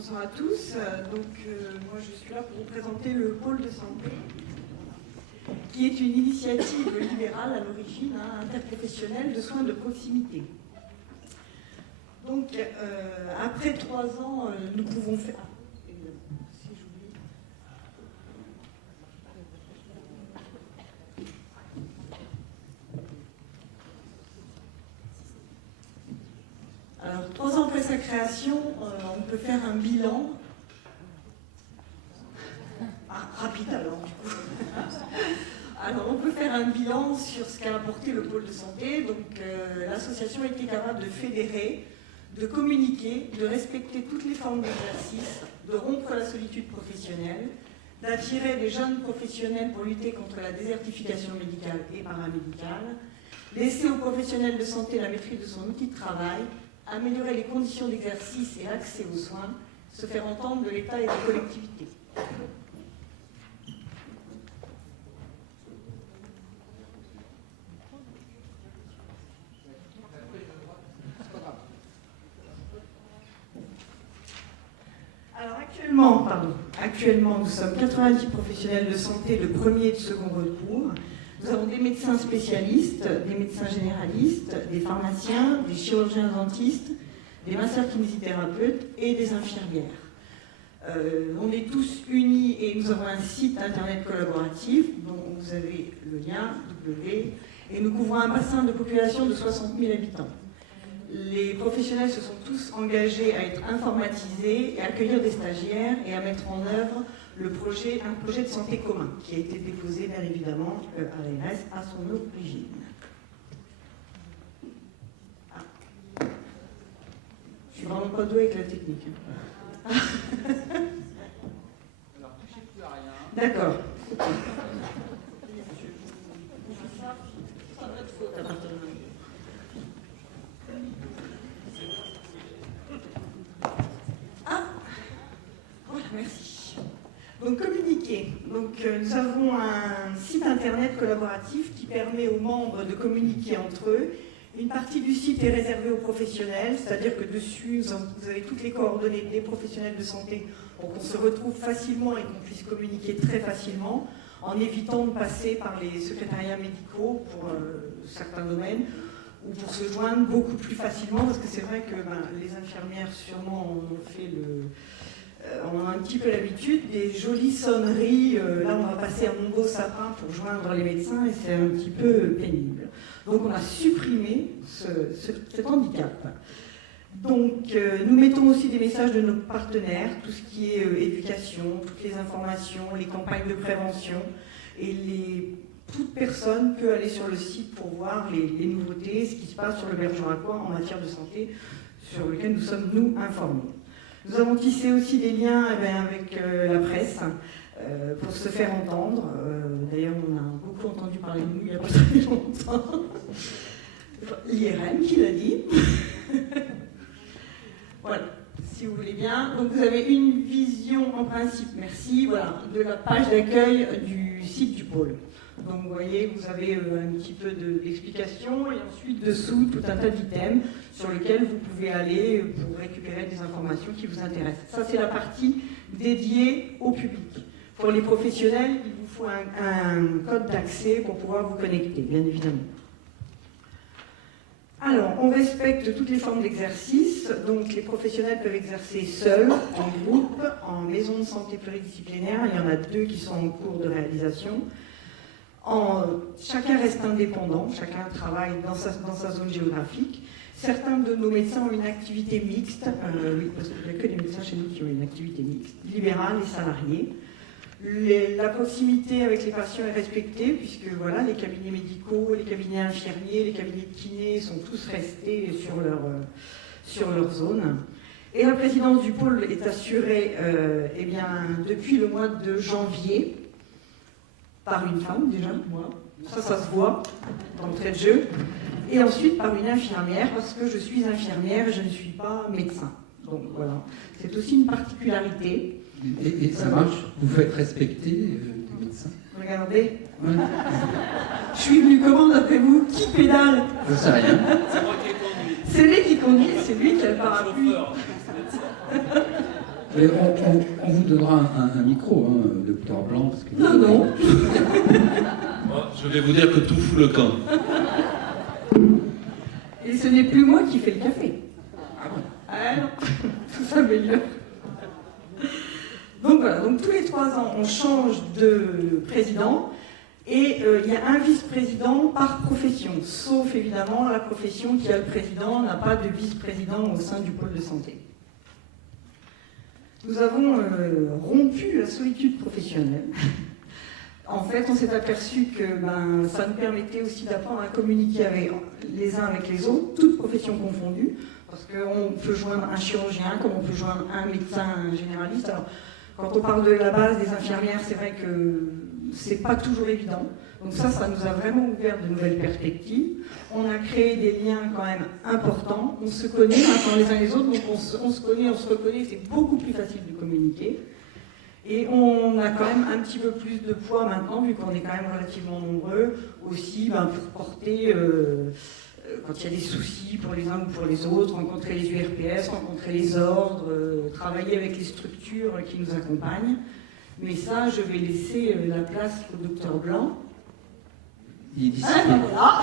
Bonsoir à tous. Moi, je suis là pour vous présenter le pôle de santé, qui est une initiative libérale à l'origine, interprofessionnelle de soins de proximité. Donc, après 3 ans, nous pouvons faire... Si j'oublie... Alors, 3 ans après sa création, on peut faire un bilan. Rapide alors, du coup. Alors, on peut faire un bilan sur ce qu'a apporté le pôle de santé. Donc, l'association a été capable de fédérer, de communiquer, de respecter toutes les formes d'exercice, de rompre la solitude professionnelle, d'attirer des jeunes professionnels pour lutter contre la désertification médicale et paramédicale, laisser aux professionnels de santé la maîtrise de son outil de travail, améliorer les conditions d'exercice et l'accès aux soins, se faire entendre de l'État et des collectivités. Alors actuellement, nous sommes 90 professionnels de santé de premier et de second recours. Nous avons des médecins spécialistes, des médecins généralistes, des pharmaciens, des chirurgiens dentistes, des masseurs kinésithérapeutes et des infirmières. On est tous unis et nous avons un site internet collaboratif dont vous avez le lien et nous couvrons un bassin de population de 60 000 habitants. Les professionnels se sont tous engagés à être informatisés et à accueillir des stagiaires et à mettre en œuvre un projet de santé commun qui a été déposé bien évidemment à l'ARS à son origine. Je suis vraiment pas douée avec la technique. Alors, touchez plus à rien. D'accord. Merci. Donc communiquer. Nous avons un site internet collaboratif qui permet aux membres de communiquer entre eux. Une partie du site est réservée aux professionnels, c'est-à-dire que dessus, vous avez toutes les coordonnées des professionnels de santé pour qu'on se retrouve facilement et qu'on puisse communiquer très facilement, en évitant de passer par les secrétariats médicaux pour certains domaines, ou pour se joindre beaucoup plus facilement, parce que c'est vrai que les infirmières sûrement on a un petit peu l'habitude des jolies sonneries. Là, on va passer un beau sapin pour joindre les médecins et c'est un petit peu pénible. Donc, on a supprimé cet handicap. Donc, nous mettons aussi des messages de nos partenaires, tout ce qui est éducation, toutes les informations, les campagnes de prévention. Et toute personne peut aller sur le site pour voir les nouveautés, ce qui se passe sur le Bergeracois en matière de santé, sur lequel nous sommes, nous, informés. Nous avons tissé aussi des liens avec la presse pour se faire entendre. D'ailleurs, on a beaucoup entendu parler de nous il n'y a pas très longtemps. L'IRM qui l'a dit. Voilà, si vous voulez bien. Donc vous avez une vision en principe, merci, voilà, de la page d'accueil du site du pôle. Donc vous voyez, vous avez un petit peu d'explication et ensuite dessous tout un tas d'items sur lesquels vous pouvez aller pour récupérer des informations qui vous intéressent. Ça, c'est la partie dédiée au public. Pour les professionnels, il vous faut un code d'accès pour pouvoir vous connecter, bien évidemment. Alors, on respecte toutes les formes d'exercice. Donc, les professionnels peuvent exercer seuls, en groupe, en maison de santé pluridisciplinaire. Il y en a 2 qui sont en cours de réalisation. Chacun reste indépendant, chacun travaille dans sa zone géographique. Certains de nos médecins ont une activité mixte, oui, parce qu'il n'y a que des médecins chez nous qui ont une activité mixte, libérale et salariée. La proximité avec les patients est respectée, puisque voilà, les cabinets médicaux, les cabinets infirmiers, les cabinets de kinés sont tous restés sur leur zone. Et la présidence du pôle est assurée depuis le mois de janvier, par une femme déjà, moi, ça se voit d'entrée de jeu, et ensuite par une infirmière, parce que je suis infirmière et je ne suis pas médecin. Donc voilà, c'est aussi une particularité. Et ça marche? Vous faites respecter les médecins? Regardez. Ouais. Je suis venu comment d'après vous? Qui pédale? Je sais rien. C'est moi qui ai conduit. C'est lui qui conduit, c'est lui qui a le parapluie. Mais on vous donnera un micro, hein, docteur Blanc. Parce que... Non. Je vais vous dire que tout fout le camp. Et ce n'est plus moi qui fais le café. Ah non, tout s'améliore. Donc voilà, donc tous les 3 ans, on change de président et il y a un vice-président par profession, sauf évidemment la profession qui a le président n'a pas de vice-président au sein du pôle de santé. Nous avons rompu la solitude professionnelle. En fait, on s'est aperçu que ça nous permettait aussi d'apprendre à communiquer les uns avec les autres, toutes professions confondues, parce qu'on peut joindre un chirurgien comme on peut joindre un médecin généraliste. Alors, quand on parle de la base des infirmières, c'est vrai que c'est pas toujours évident. Donc ça nous a vraiment ouvert de nouvelles perspectives. On a créé des liens quand même importants. On se connaît maintenant les uns les autres, donc on se connaît, on se reconnaît, c'est beaucoup plus facile de communiquer. Et on a quand même un petit peu plus de poids maintenant, vu qu'on est quand même relativement nombreux, aussi pour porter, quand il y a des soucis pour les uns ou pour les autres, rencontrer les URPS, rencontrer les ordres, travailler avec les structures qui nous accompagnent. Mais ça, je vais laisser la place au docteur Blanc. Il est d'ici. Voilà.